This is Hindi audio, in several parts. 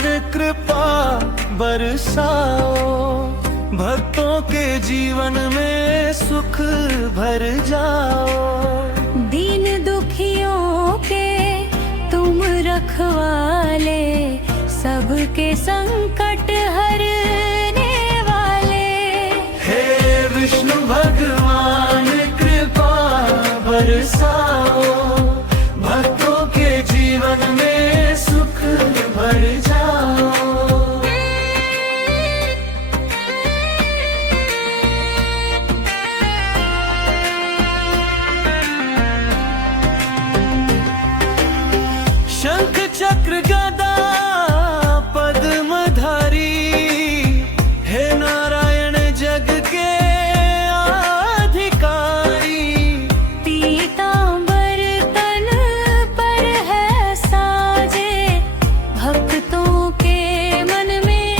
भगवान कृपा बरसाओ, भक्तों के जीवन में सुख भर जाओ। दीन दुखियों के तुम रखवाले, सबके संकट हरने वाले। हे विष्णु भगवान कृपा बरसाओ, भक्तों के जीवन में सुख भर जाओ। शंख चक्र गदा पद्मधारी, हे नारायण जग के अधिकारी। पीतांबर तन पर है साजे, भक्तों के मन में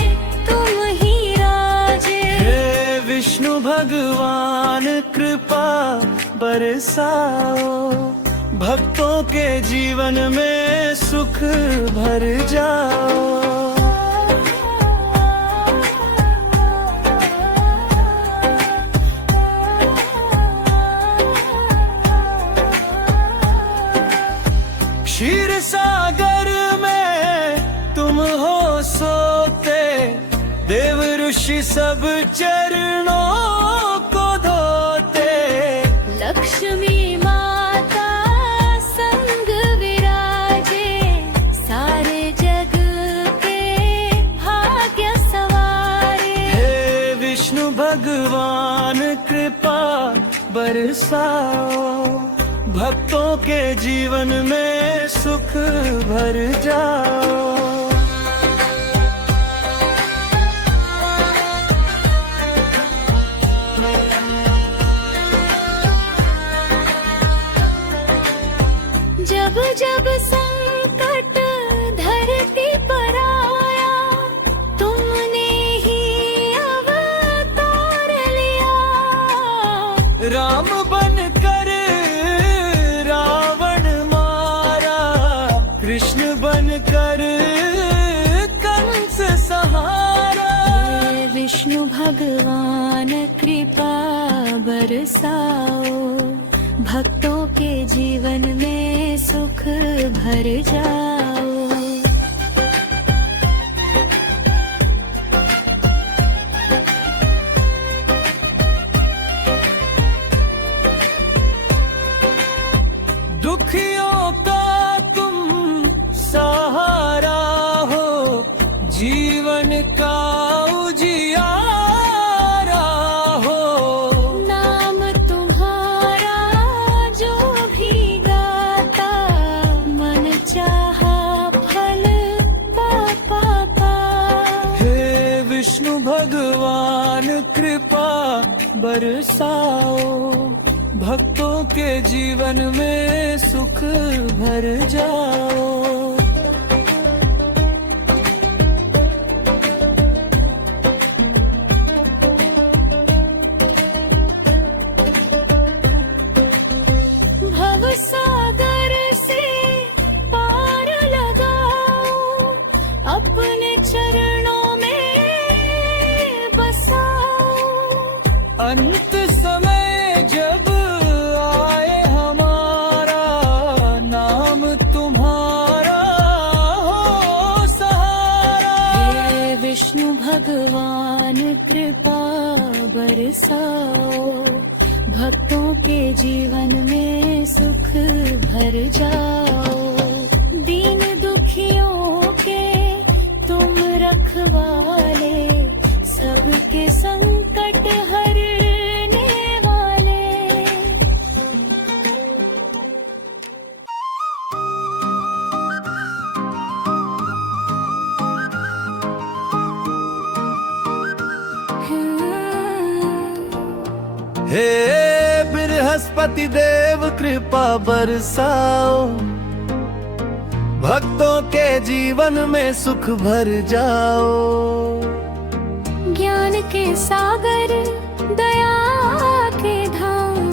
तुम ही राजे। हे विष्णु भगवान कृपा बरसाओ, भक्तों के जीवन में सुख भर जाओ। क्षीर सागर में तुम हो सोते, देव ऋषि सब चरणों को धोते। लक्ष्मी माता संग विराजे, सारे जग के भाग्य सवारे। हे विष्णु भगवान कृपा बरसाओ, भक्तों के जीवन में सुख भर जाओ। जब जब संकट धरती पर आया, तुमने ही अवतार लिया। राम बनकर रावण मारा, कृष्ण बनकर कंस सहारा। हे विष्णु भगवान कृपा बरसाओ, भक्तों के जीवन में सुख भर जाओ। दुखियों का तुम सहारा हो, जीवन का उजियारा हो। नाम तुम्हारा जो भी गाता, मन चाहा फल पाता। हे विष्णु भगवान कृपा बरसाओ, भक्तों के जीवन में सुख भर जाओ। भव सागर से पार लगाओ, अपने चरणों में बसाओ। अंत समय जब आए हमारा, नाम तुम्हारा हो सहारा। हे विष्णु भगवान कृपा बरसाओ, भक्तों के जीवन में सुख भर जाओ। दीन दुखियों के तुम रखवाले, सबके संकट हरने वाले। हे बृहस्पति देव कृपा बरसाओ, भक्तों के जीवन में सुख भर जाओ। ज्ञान के सागर दया के धाम,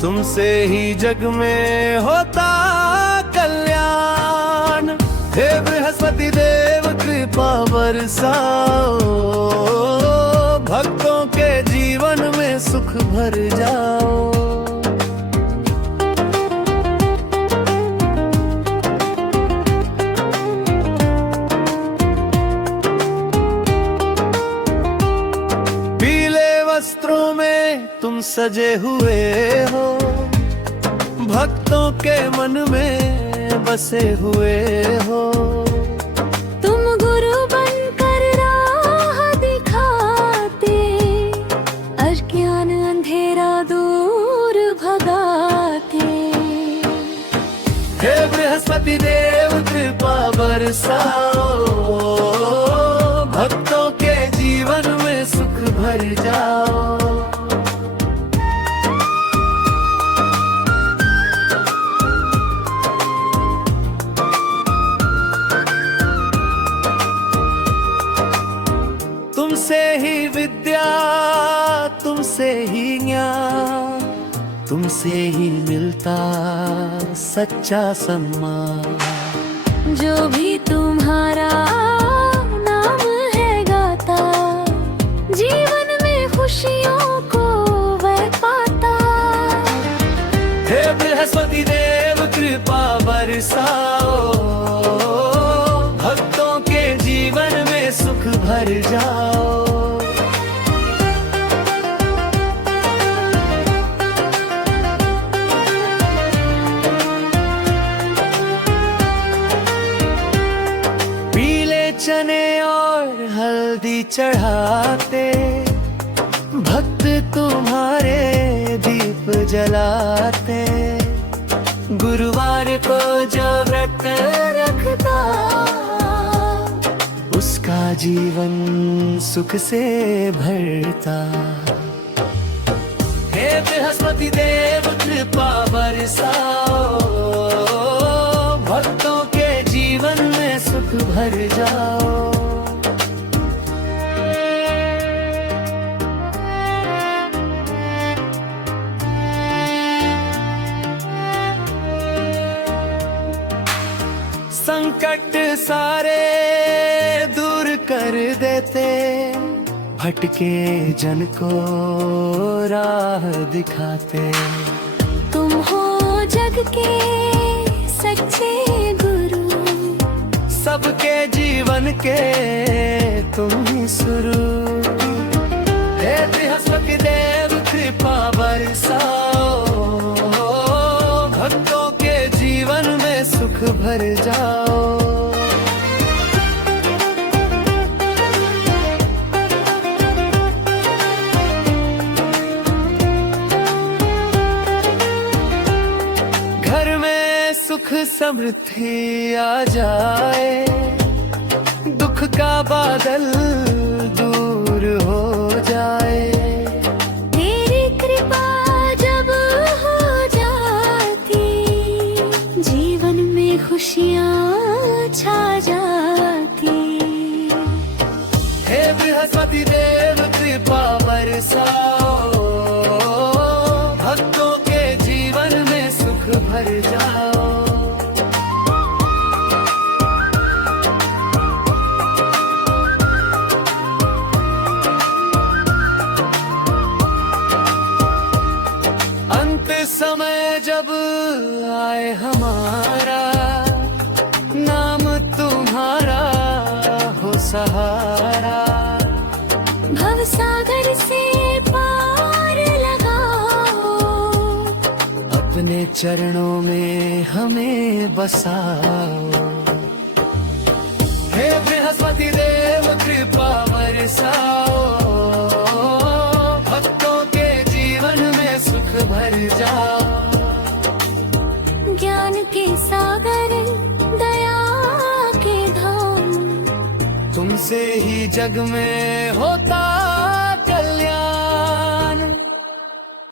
तुमसे ही जग में होता कल्याण। हे बृहस्पति देव कृपा बरसाओ, भक्तों के जीवन में सुख भर जाओ। पीले वस्त्रों में तुम सजे हुए हो, भक्तों के मन में बसे हुए हो। तुम गुरु बनकर राह दिखाते, अज्ञान अंधेरा दूर भगाते। हे बृहस्पति देव कृपा बरसाओ, भक्तों के जीवन में सुख भर जाओ। तुमसे ही विद्या, तुमसे ही ज्ञान, तुमसे ही मिलता सच्चा सम्मान। जो भी तुम्हारा नाम है गाता, जीवन में खुशियों को वह पाता। हे बृहस्पति देव कृपा बरसाओ, भक्तों के जीवन में सुख भर जाओ। पीले चने और हल्दी चढ़ाते, भक्त तुम्हारे दीप जलाते। गुरुवार को जो व्रत रखता, उसका जीवन सुख से भरता। हे बृहस्पति देव कृपा बरसाओ, भक्तों के जीवन में सुख भर जाओ। संकट सारे दूर कर देते, भटके जन को राह दिखाते। तुम हो जग के सच्चे गुरु, सबके जीवन के तुम ही शुरू। हे बृहस्पति देव कृपा बरसाओ, भक्तों के जीवन में सुख भर जाओ। घर में सुख समृद्धि आ जाए, दुख का बादल दूर हो जाए। तेरी कृपा जब हो जाती, जीवन में खुशियाँ छा जाती। हे बृहस्पति देव कृपा बरसाओ, भक्तों के जीवन में सुख भर जाओ। अंत समय जब आए हमारा, नाम तुम्हारा हो सहारा। भव सागर से पार लगाओ, अपने चरणों में हमें बसाओ। हे बृहस्पति देव कृपा बरसाओ, भक्तों के जीवन में सुख भर जाओ। ज्ञान के सागर दया के धाम, तुमसे ही जग में होता